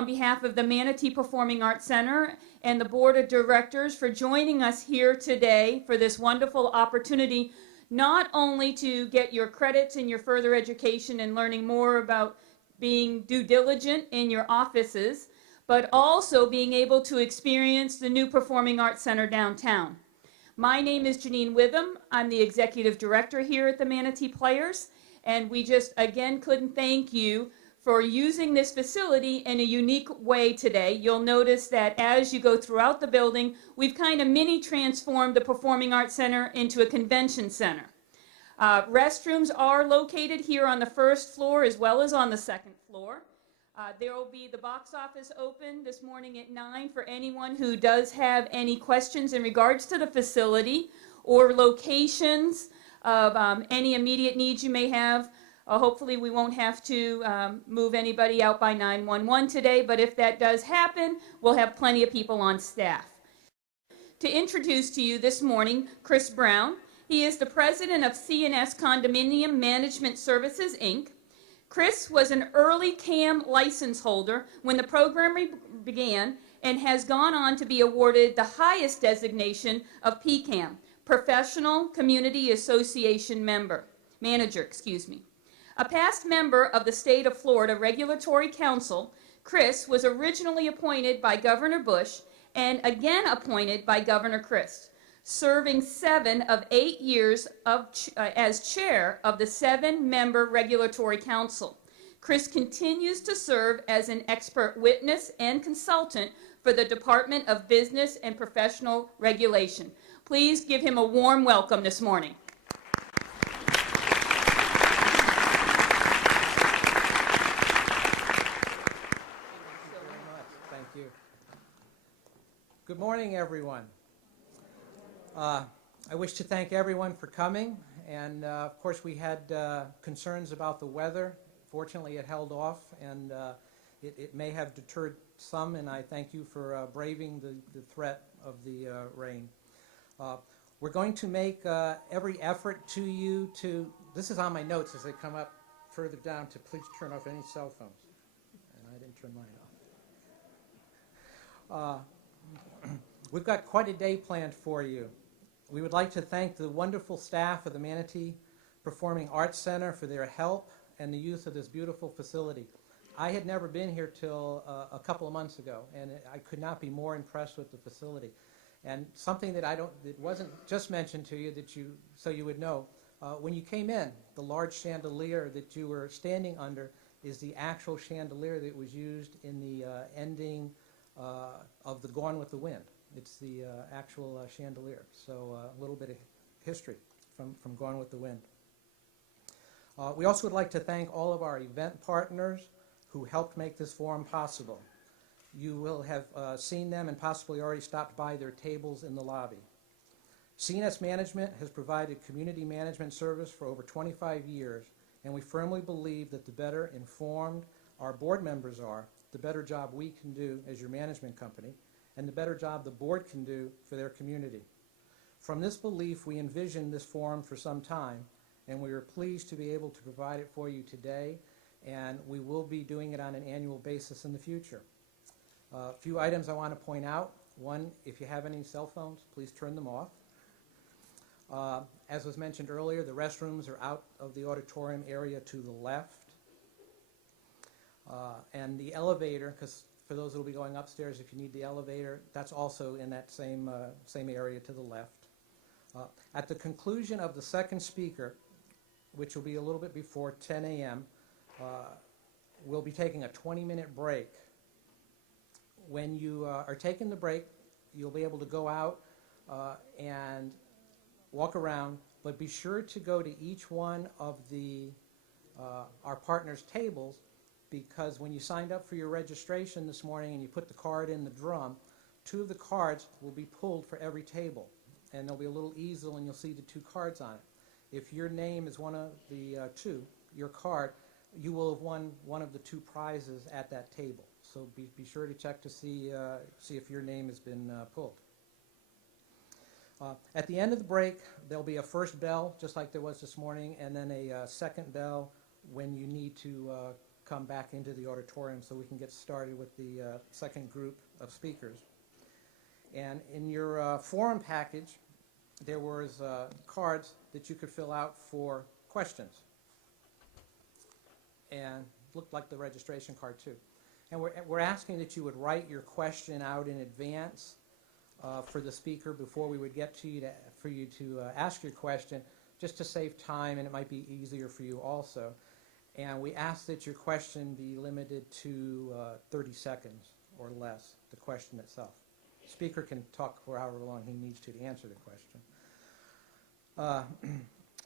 on behalf of the Manatee Performing Arts Center and the Board of Directors for joining us here today for this wonderful opportunity, not only to get your credits in your further education and learning more about being due diligent in your offices, but also being able to experience the new Performing Arts Center downtown. My name is Janine Witham. I'm the Executive Director here at the Manatee Players, and we just, again, couldn't thank you for using this facility in a unique way today. You'll notice that as you go throughout the building, we've kind of mini transformed the Performing Arts Center into a convention center. Restrooms are located here on the first floor as well as on the second floor. There will be the box office open this morning at 9 for anyone who does have any questions in regards to the facility or locations of any immediate needs you may have. Hopefully we won't have to move anybody out by 911 today, but if that does happen, we'll have plenty of people on staff. To introduce to you this morning, Chris Brown. He is the president of C&S Condominium Management Services, Inc. Chris was an early CAM license holder when the program began and has gone on to be awarded the highest designation of PCAM, Professional Community Association Manager. A past member of the state of Florida Regulatory Council, Chris was originally appointed by Governor Bush and again appointed by Governor Christ, serving 7 of 8 years as chair of the 7-member Regulatory Council. Chris continues to serve as an expert witness and consultant for the Department of Business and Professional Regulation. Please give him a warm welcome this morning. Thank you. Good morning, everyone. I wish to thank everyone for coming, and of course we had concerns about the weather. Fortunately, it held off, and it may have deterred some, and I thank you for braving the threat of the rain. We're going to make every effort this is on my notes as they come up further down, to please turn off any cell phones. And I didn't turn mine off. We've got quite a day planned for you. We would like to thank the wonderful staff of the Manatee Performing Arts Center for their help and the use of this beautiful facility. I had never been here till a couple of months ago, and I could not be more impressed with the facility. And something that wasn't just mentioned to you, so you would know, when you came in, the large chandelier that you were standing under is the actual chandelier that was used in the ending of the Gone with the Wind. It's the actual chandelier. So a little bit of history from Gone with the Wind. We also would like to thank all of our event partners who helped make this forum possible. You will have seen them and possibly already stopped by their tables in the lobby. C&S Management has provided community management service for over 25 years, and we firmly believe that the better informed our board members are, the better job we can do as your management company, and the better job the board can do for their community. From this belief, we envisioned this forum for some time, and we are pleased to be able to provide it for you today, and we will be doing it on an annual basis in the future. A few items I want to point out. One, if you have any cell phones, please turn them off. As was mentioned earlier, the restrooms are out of the auditorium area to the left. And the elevator, because for those who will be going upstairs, if you need the elevator, that's also in that same area to the left. At the conclusion of the second speaker, which will be a little bit before 10 a.m., we'll be taking a 20-minute break. When you are taking the break, you'll be able to go out and walk around, but be sure to go to each one of our partners' tables, because when you signed up for your registration this morning and you put the card in the drum, 2 of the cards will be pulled for every table. And there'll be a little easel and you'll see the 2 cards on it. If your name is one of the 2, your card, you will have won one of the 2 prizes at that table. So be sure to check to see if your name has been pulled. At the end of the break, there'll be a first bell, just like there was this morning, and then a second bell when you need to come back into the auditorium so we can get started with the second group of speakers. And in your forum package, there was cards that you could fill out for questions. And looked like the registration card too. And we're asking that you would write your question out in advance for the speaker before we would get to you for you to ask your question, just to save time, and it might be easier for you also. And we ask that your question be limited to 30 seconds or less, the question itself. The speaker can talk for however long he needs to answer the question.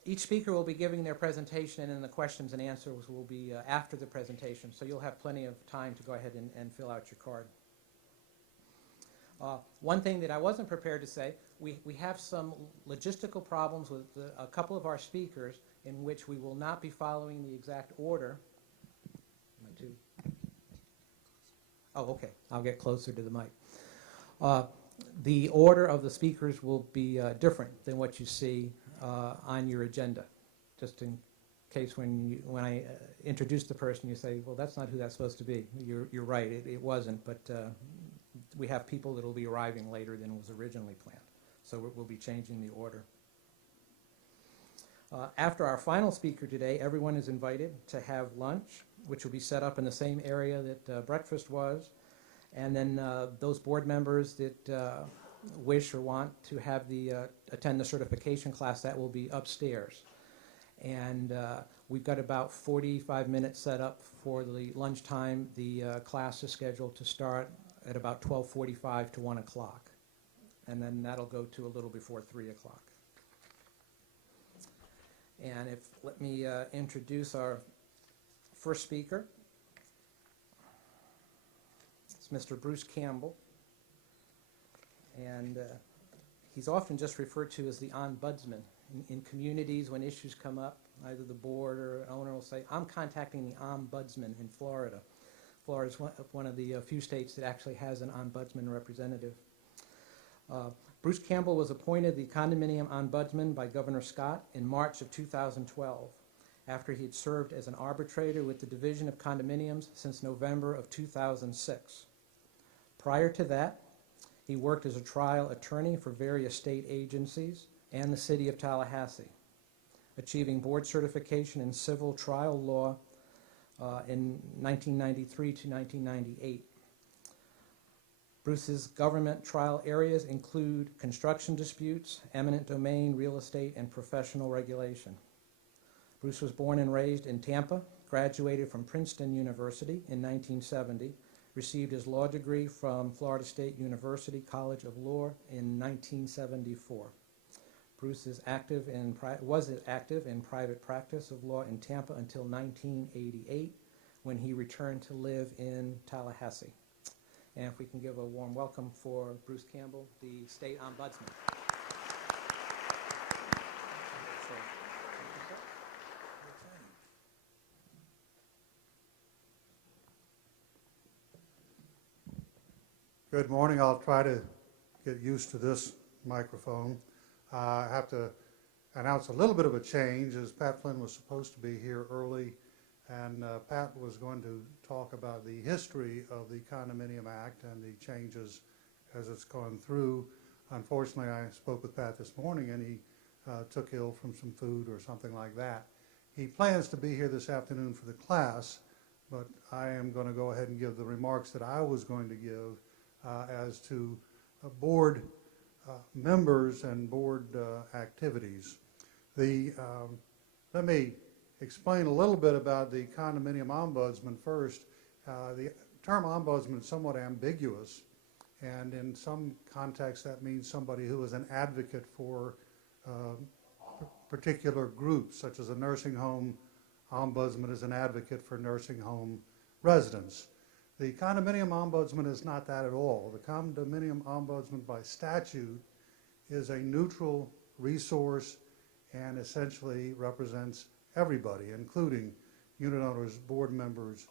Each speaker will be giving their presentation, and then the questions and answers will be after the presentation, so you'll have plenty of time to go ahead and fill out your card. One thing that I wasn't prepared to say, we have some logistical problems with a couple of our speakers in which we will not be following the exact order. Oh, okay. I'll get closer to the mic. The order of the speakers will be different than what you see on your agenda, just in case when I introduce the person you say, well, that's not who that's supposed to be. You're right, it wasn't, but we have people that will be arriving later than was originally planned, so we'll be changing the order. After our final speaker today, everyone is invited to have lunch, which will be set up in the same area that breakfast was, and then those board members that wish or want to have attend the certification class, that will be upstairs. And we've got about 45 minutes set up for the lunchtime. The class is scheduled to start at about 12:45 to 1 o'clock. And then that'll go to a little before 3 o'clock. And let me introduce our first speaker. It's Mr. Bruce Campbell. And he's often just referred to as the ombudsman. In communities, when issues come up, either the board or an owner will say, I'm contacting the ombudsman in Florida. Florida is one of the few states that actually has an ombudsman representative. Bruce Campbell was appointed the condominium ombudsman by Governor Scott in March of 2012, after he had served as an arbitrator with the Division of Condominiums since November of 2006. Prior to that, he worked as a trial attorney for various state agencies and the city of Tallahassee, achieving board certification in civil trial law in 1993 to 1998. Bruce's government trial areas include construction disputes, eminent domain, real estate, and professional regulation. Bruce was born and raised in Tampa, graduated from Princeton University in 1970, received his law degree from Florida State University College of Law in 1974. Bruce was active in private practice of law in Tampa until 1988, when he returned to live in Tallahassee. And if we can give a warm welcome for Bruce Campbell, the State Ombudsman. Good morning. I'll try to get used to this microphone. I have to announce a little bit of a change, as Pat Flynn was supposed to be here early, and Pat was going to talk about the history of the Condominium Act and the changes as it's gone through. Unfortunately, I spoke with Pat this morning, and he took ill from some food or something like that. He plans to be here this afternoon for the class, but I am going to go ahead and give the remarks that I was going to give as to board members and board activities. Let me explain a little bit about the condominium ombudsman first. The term ombudsman is somewhat ambiguous, and in some contexts that means somebody who is an advocate for particular groups, such as a nursing home ombudsman is an advocate for nursing home residents. The condominium ombudsman is not that at all. The condominium ombudsman by statute is a neutral resource and essentially represents everybody, including unit owners, board members,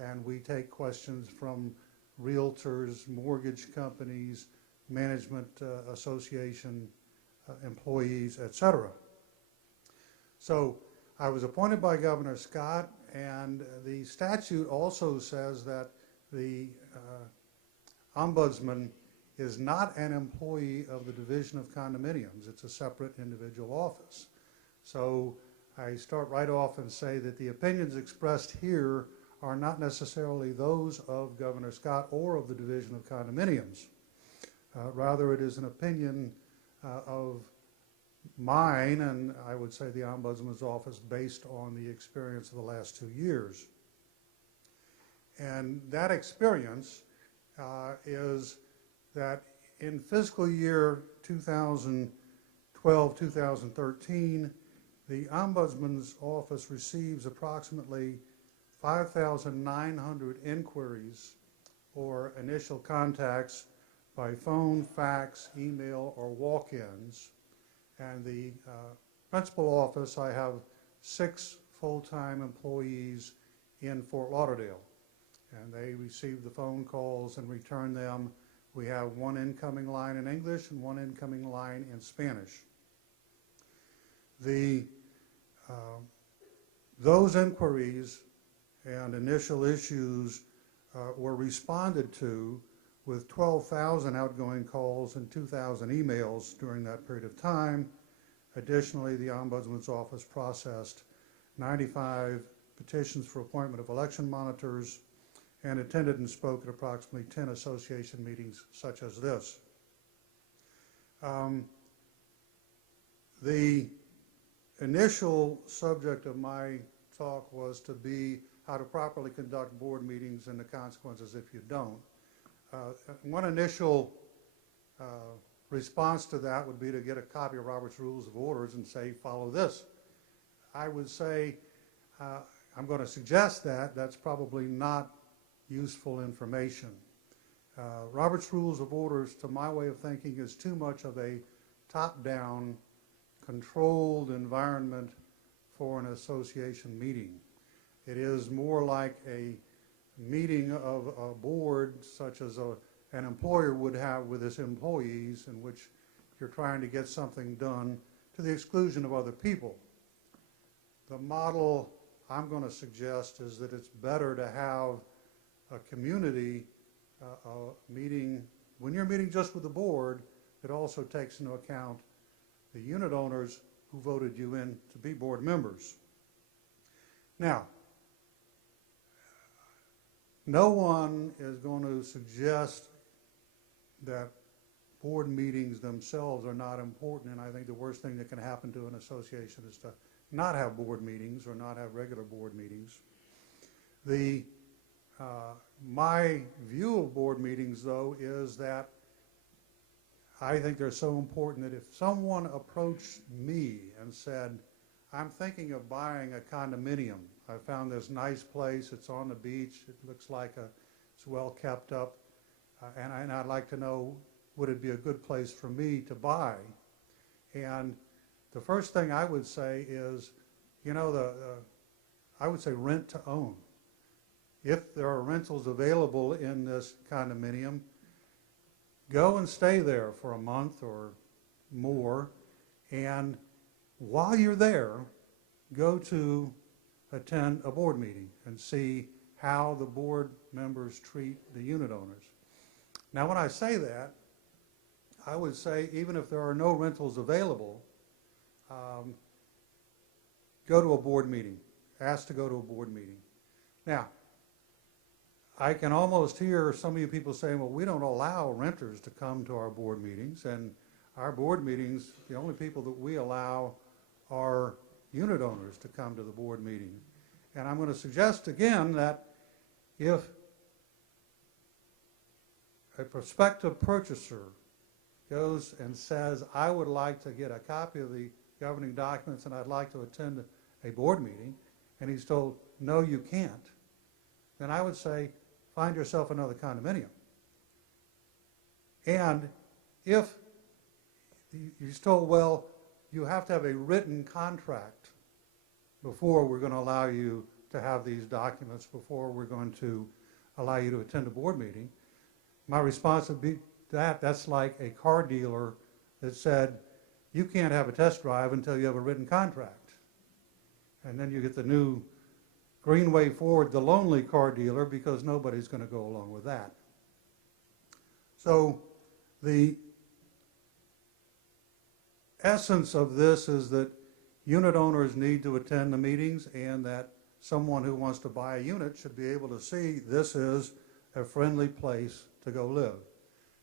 and we take questions from realtors, mortgage companies, management association employees, etc. So I was appointed by Governor Scott, And the statute also says that the ombudsman is not an employee of the Division of Condominiums. It's a separate individual office. So I start right off and say that the opinions expressed here are not necessarily those of Governor Scott or of the Division of Condominiums. Rather, it is an opinion of mine, and I would say the Ombudsman's office, based on the experience of the last 2 years. And that experience is that in fiscal year 2012-2013, the Ombudsman's office receives approximately 5,900 inquiries or initial contacts by phone, fax, email, or walk-ins. And the principal office, I have 6 full-time employees in Fort Lauderdale. And they receive the phone calls and return them. We have 1 incoming line in English and 1 incoming line in Spanish. Those inquiries and initial issues were responded to with 12,000 outgoing calls and 2,000 emails during that period of time. Additionally, the Ombudsman's office processed 95 petitions for appointment of election monitors and attended and spoke at approximately 10 association meetings such as this. The initial subject of my talk was to be how to properly conduct board meetings and the consequences if you don't. One initial response to that would be to get a copy of Robert's Rules of Orders and say, follow this. I would say, I'm going to suggest that that's probably not useful information. Robert's Rules of Orders, to my way of thinking, is too much of a top-down, controlled environment for an association meeting. It is more like a meeting of a board such as an employer would have with its employees, in which you're trying to get something done to the exclusion of other people. The model I'm going to suggest is that it's better to have a community meeting. When you're meeting just with the board, it also takes into account the unit owners who voted you in to be board members. Now, no one is going to suggest that board meetings themselves are not important, and I think the worst thing that can happen to an association is to not have board meetings or not have regular board meetings. My view of board meetings, though, is that I think they're so important that if someone approached me and said, I'm thinking of buying a condominium. I found this nice place. It's on the beach. It looks like it's well kept up. And I'd like to know, would it be a good place for me to buy? And the first thing I would say is, you know, I would say rent to own. If there are rentals available in this condominium, go and stay there for a month or more, and while you're there, go to attend a board meeting and see how the board members treat the unit owners. Now, when I say that, I would say even if there are no rentals available, go to a board meeting. Ask to go to a board meeting. Now, I can almost hear some of you people saying, well, we don't allow renters to come to our board meetings, and our board meetings, the only people that we allow are unit owners to come to the board meeting. And I'm going to suggest again that if a prospective purchaser goes and says, I would like to get a copy of the governing documents and I'd like to attend a board meeting, and he's told, no, you can't, then I would say, find yourself another condominium. And if he's told, well, you have to have a written contract before we're going to allow you to have these documents, before we're going to allow you to attend a board meeting, my response would be that's like a car dealer that said, you can't have a test drive until you have a written contract. And then you get the new Greenway Ford the lonely car dealer, because nobody's going to go along with that. So the essence of this is that unit owners need to attend the meetings, and that someone who wants to buy a unit should be able to see this is a friendly place to go live.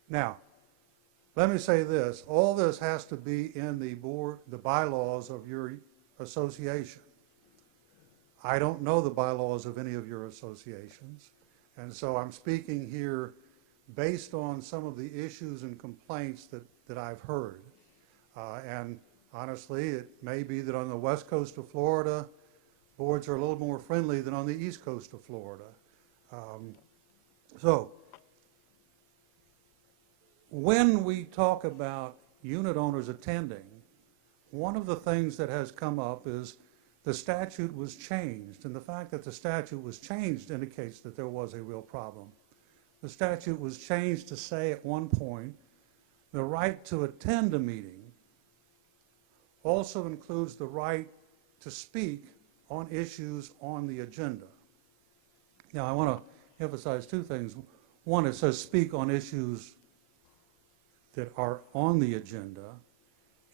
Now, let me say this, all this has to be in the bylaws of your association. I don't know the bylaws of any of your associations, and so I'm speaking here based on some of the issues and complaints that I've heard. And honestly, it may be that on the west coast of Florida, boards are a little more friendly than on the east coast of Florida. So, when we talk about unit owners attending, one of the things that has come up is the statute was changed, and the fact that the statute was changed indicates that there was a real problem. The statute was changed to say at one point, the right to attend a meeting also includes the right to speak on issues on the agenda. Now, I want to emphasize two things. One, it says speak on issues that are on the agenda,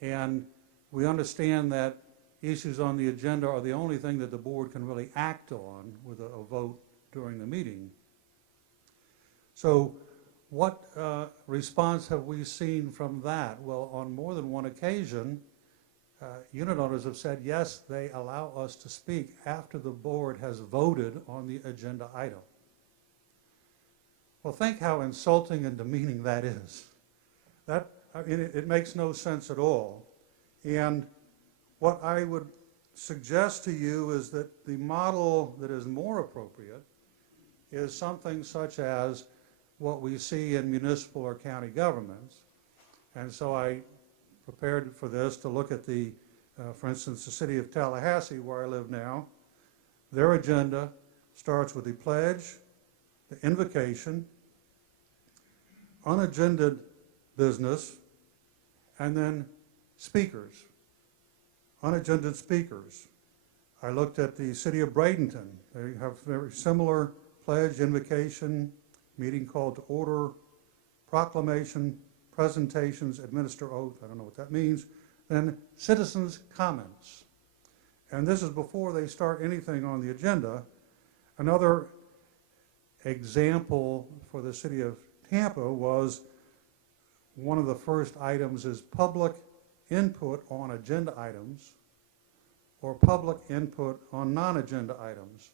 and we understand that issues on the agenda are the only thing that the board can really act on with a vote during the meeting. So what response have we seen from that? Well, on more than one occasion, unit owners have said, yes, they allow us to speak after the board has voted on the agenda item. Well, think how insulting and demeaning that is. It makes no sense at all. And what I would suggest to you is that the model that is more appropriate is something such as what we see in municipal or county governments. And so I prepared for this to look at for instance, the city of Tallahassee, where I live now. Their agenda starts with the pledge, the invocation, unagended business, and then speakers, unagended speakers. I looked at the city of Bradenton. They have very similar pledge, invocation, meeting called to order, proclamation, presentations, administer oath, I don't know what that means, then citizens' comments. And this is before they start anything on the agenda. Another example for the city of Tampa was one of the first items is public input on agenda items or public input on non-agenda items.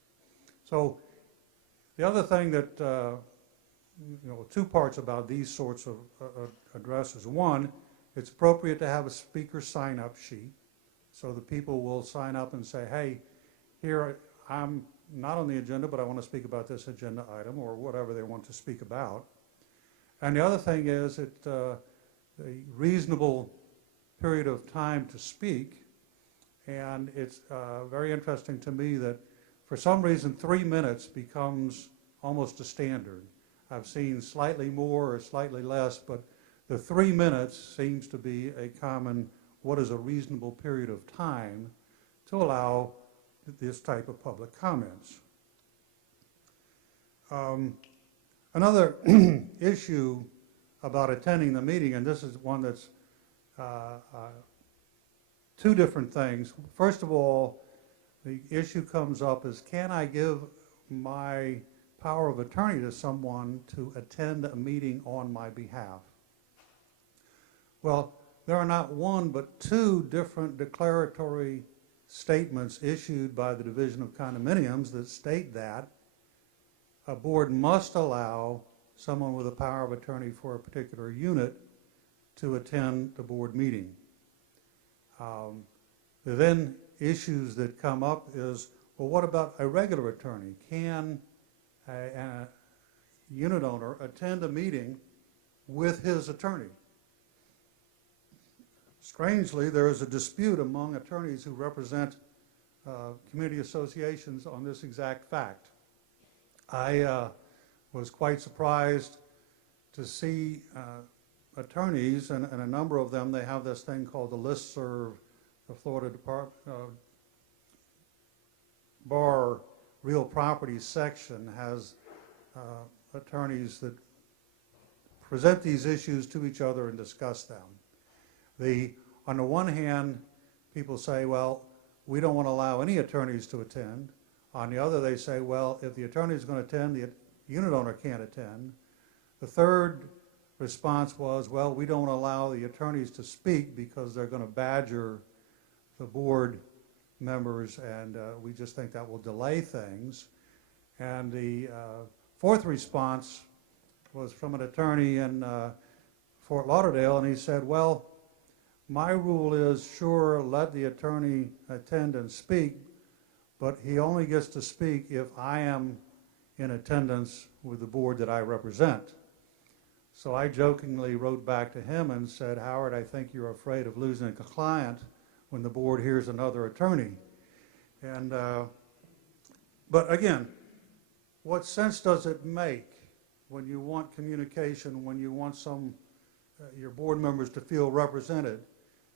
So the other thing that, two parts about these sorts of addresses. One, it's appropriate to have a speaker sign-up sheet so that people will sign up and say, hey, here I'm not on the agenda, but I want to speak about this agenda item or whatever they want to speak about. And the other thing is a reasonable period of time to speak. And it's very interesting to me that for some reason 3 minutes becomes almost a standard. I've seen slightly more or slightly less, but the 3 minutes seems to be a common, what is a reasonable period of time to allow this type of public comments. Another issue about attending the meeting, and this is one that's two different things. First of all, the issue comes up is, can I give my power of attorney to someone to attend a meeting on my behalf? Well, there are not one but two different declaratory statements issued by the Division of Condominiums that state that a board must allow someone with a power of attorney for a particular unit to attend the board meeting. The then issues that come up is, well, what about a regular attorney? Can a unit owner attend a meeting with his attorney? Strangely, there is a dispute among attorneys who represent community associations on this exact fact. I was quite surprised to see attorneys, and a number of them, they have this thing called the listserv, the Florida Bar real property section has attorneys that present these issues to each other and discuss them. On the one hand, people say, well, we don't want to allow any attorneys to attend. On the other, they say, well, if the attorney is going to attend, the unit owner can't attend. The third response was, well, we don't allow the attorneys to speak because they're going to badger the board members, and we just think that will delay things. And the fourth response was from an attorney in Fort Lauderdale, and he said, well, my rule is, sure, let the attorney attend and speak, but he only gets to speak if I am in attendance with the board that I represent. So I jokingly wrote back to him and said, Howard, I think you're afraid of losing a client when the board hears another attorney. And but again, what sense does it make when you want communication, when you want your board members to feel represented?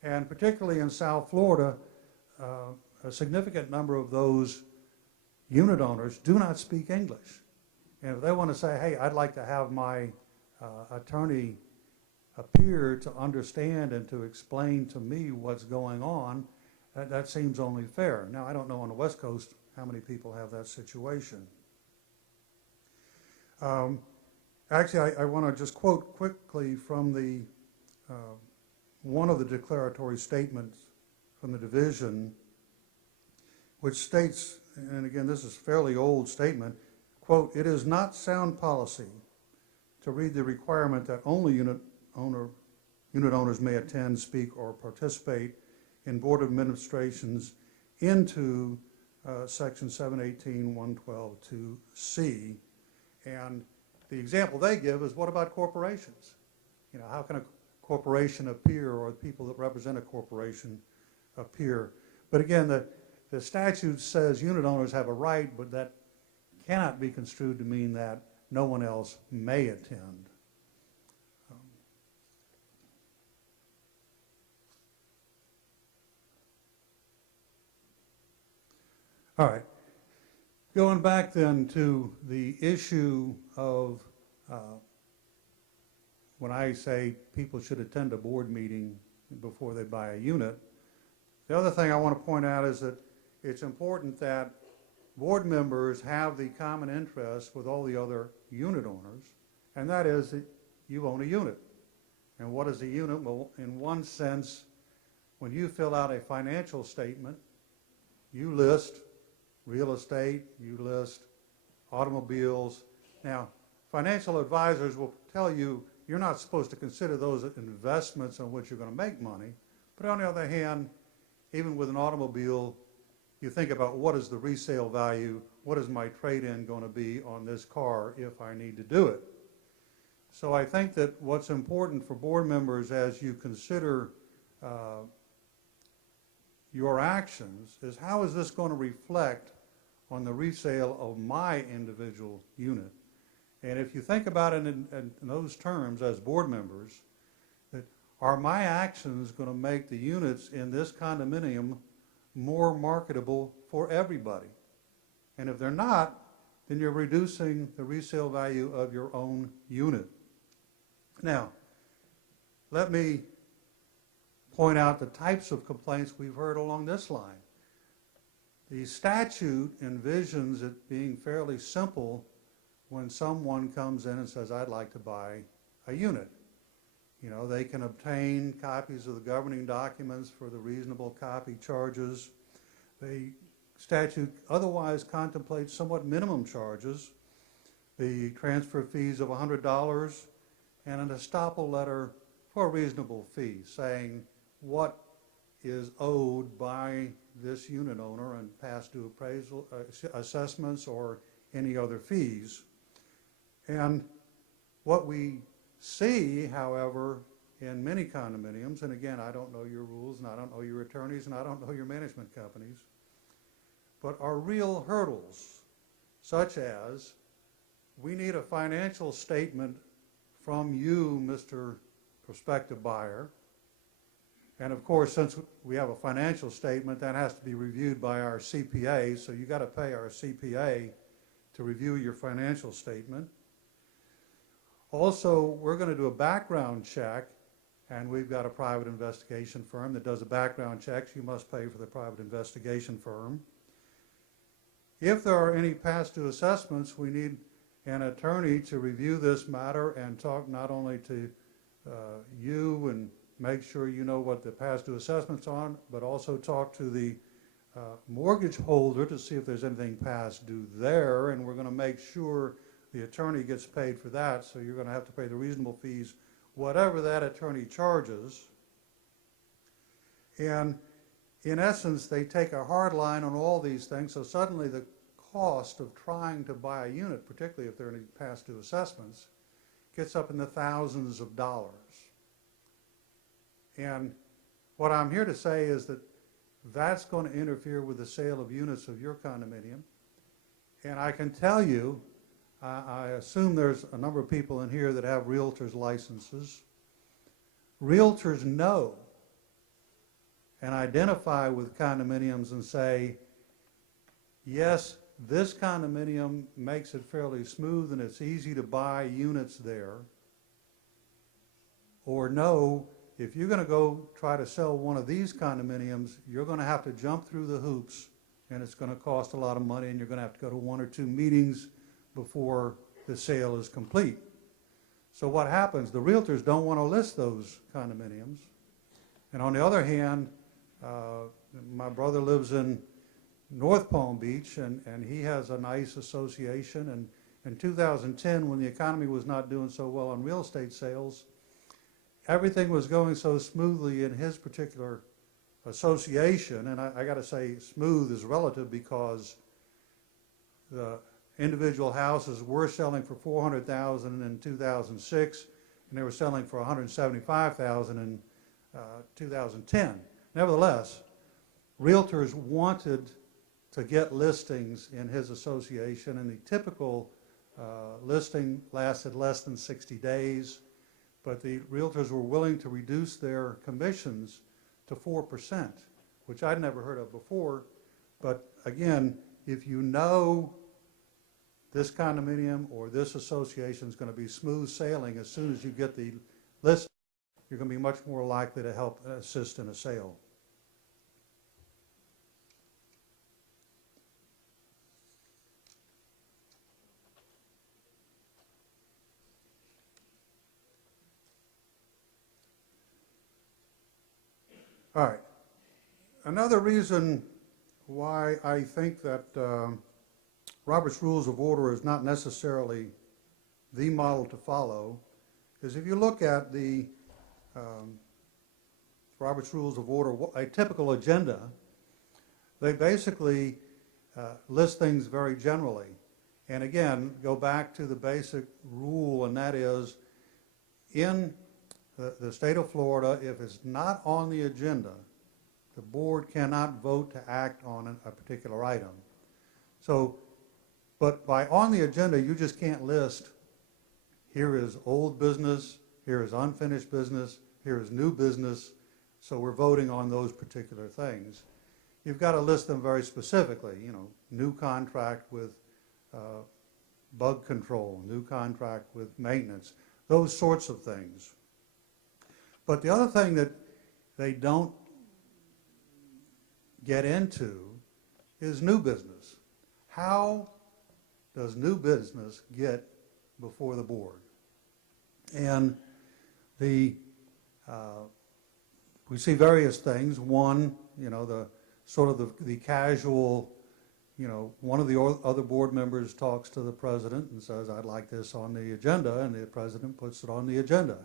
And particularly in South Florida, a significant number of those unit owners do not speak English. And if they want to say, hey, I'd like to have my attorney appear to understand and to explain to me what's going on, that seems only fair. Now, I don't know on the West Coast how many people have that situation. Actually, I want to just quote quickly from the one of the declaratory statements from the division, which states, and again, this is a fairly old statement, quote, it is not sound policy to read the requirement that only unit owners may attend, speak, or participate in Board of Administrations into Section 718.112.2C. And the example they give is, what about corporations? You know, how can a corporation appear, or the people that represent a corporation appear? But again, the statute says unit owners have a right, but that cannot be construed to mean that no one else may attend. All right. Going back then to the issue of when I say people should attend a board meeting before they buy a unit, the other thing I want to point out is that it's important that board members have the common interest with all the other unit owners, and that is that you own a unit. And what is a unit? Well, in one sense, when you fill out a financial statement, you list real estate, you list automobiles. Now, financial advisors will tell you you're not supposed to consider those investments on which you're going to make money. But on the other hand, even with an automobile, you think about what is the resale value, what is my trade-in going to be on this car if I need to do it. So I think that what's important for board members as you consider your actions is, how is this going to reflect on the resale of my individual unit? And if you think about it in those terms as board members, that are my actions going to make the units in this condominium more marketable for everybody? And if they're not, then you're reducing the resale value of your own unit. Now, let me point out the types of complaints we've heard along this line. The statute envisions it being fairly simple when someone comes in and says, I'd like to buy a unit. You know, they can obtain copies of the governing documents for the reasonable copy charges. The statute otherwise contemplates somewhat minimum charges, the transfer fees of $100, and an estoppel letter for a reasonable fee, saying what is owed by this unit owner and past due appraisal assessments or any other fees. And what we see, however, in many condominiums, and again, I don't know your rules, and I don't know your attorneys, and I don't know your management companies, but are real hurdles, such as, we need a financial statement from you, Mr. Prospective Buyer, And of course, since we have a financial statement, that has to be reviewed by our CPA, so you got to pay our CPA to review your financial statement. Also, we're going to do a background check, and we've got a private investigation firm that does a background check. You must pay for the private investigation firm. If there are any past due assessments, we need an attorney to review this matter and talk not only to you and make sure you know what the past due assessments are, but also talk to the mortgage holder to see if there's anything past due there, and we're going to make sure the attorney gets paid for that, so you're going to have to pay the reasonable fees, whatever that attorney charges. And in essence, they take a hard line on all these things, so suddenly the cost of trying to buy a unit, particularly if there are any past due assessments, gets up in the thousands of dollars. And what I'm here to say is that that's going to interfere with the sale of units of your condominium. And I can tell you, I assume there's a number of people in here that have realtors' licenses. Realtors know and identify with condominiums and say, yes, this condominium makes it fairly smooth and it's easy to buy units there. Or no, if you're going to go try to sell one of these condominiums, you're going to have to jump through the hoops, and it's going to cost a lot of money, and you're going to have to go to 1 or 2 meetings before the sale is complete. So what happens? The realtors don't want to list those condominiums. And on the other hand, my brother lives in North Palm Beach, and he has a nice association. And in 2010, when the economy was not doing so well on real estate sales, everything was going so smoothly in his particular association, and I got to say smooth is relative because the individual houses were selling for $400,000 in 2006, and they were selling for $175,000 in 2010. Nevertheless, realtors wanted to get listings in his association, and the typical listing lasted less than 60 days. But the realtors were willing to reduce their commissions to 4%, which I'd never heard of before. But again, if you know this condominium or this association is going to be smooth sailing as soon as you get the list, you're going to be much more likely to help assist in a sale. All right. Another reason why I think that Robert's Rules of Order is not necessarily the model to follow is if you look at the Robert's Rules of Order, a typical agenda, they basically list things very generally. And again, go back to the basic rule, and that is in the state of Florida, if it's not on the agenda, the board cannot vote to act on a particular item. So, but by on the agenda, you just can't list, here is old business, here is unfinished business, here is new business, so we're voting on those particular things. You've got to list them very specifically, you know, new contract with bug control, new contract with maintenance, those sorts of things. But the other thing that they don't get into is new business. How does new business get before the board? And we see various things. One, you know, the sort of the casual, you know, one of the other board members talks to the president and says, I'd like this on the agenda, and the president puts it on the agenda.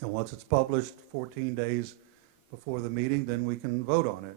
And once it's published 14 days before the meeting, then we can vote on it.